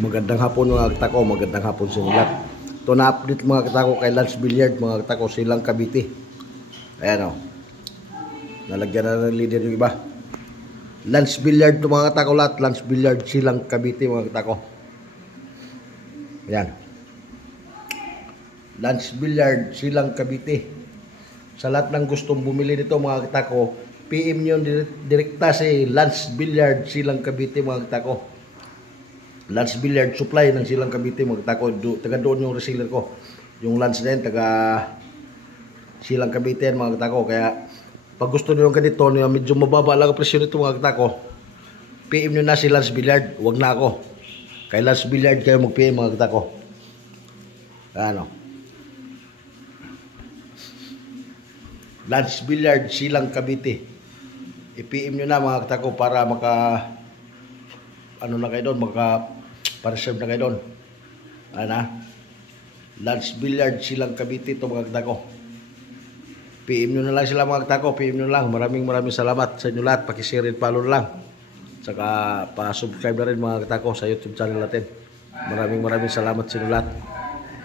Magandang hapon mga katako, magandang hapon sa inyo lahat. Ito na update mga katako kay Lance Billiard mga katako, silang Cavite. Ayan o. Nalagyan na ng leader yung iba. Lance Billiard ito mga katako lahat. Lance Billiard silang Cavite mga katako. Ayan. Lance Billiard silang Cavite. Sa lahat ng gustong bumili nito mga katako, PM nyo direkta si Lance Billiard silang Cavite mga katako. Lance Billiard supply ng silang Cavite mga katako. Taga doon yung reseller ko. Yung Lance na yun, taga silang Cavite mga katako. Kaya pag gusto nyo yung ganito, medyo mababa lang ang presyo nito mga katako, PM nyo na si Lance Billiard. Huwag na ako. Kay Lance Billiard kayo mag-PM mga katako. Ano? Lance Billiard silang Cavite. I-PM nyo na mga katako para maka ano na kayo doon, maka-reserve na kayo doon. Ano? Lance Billiard silang Cavite ito mga katako. PM nyo na lang sila mga katako, PM nyo lang. Maraming salamat sa inyo lahat. Pakishare and follow lang. Saka pa-subscribe na rin mga katako sa YouTube channel natin. Maraming salamat sa inyo lahat.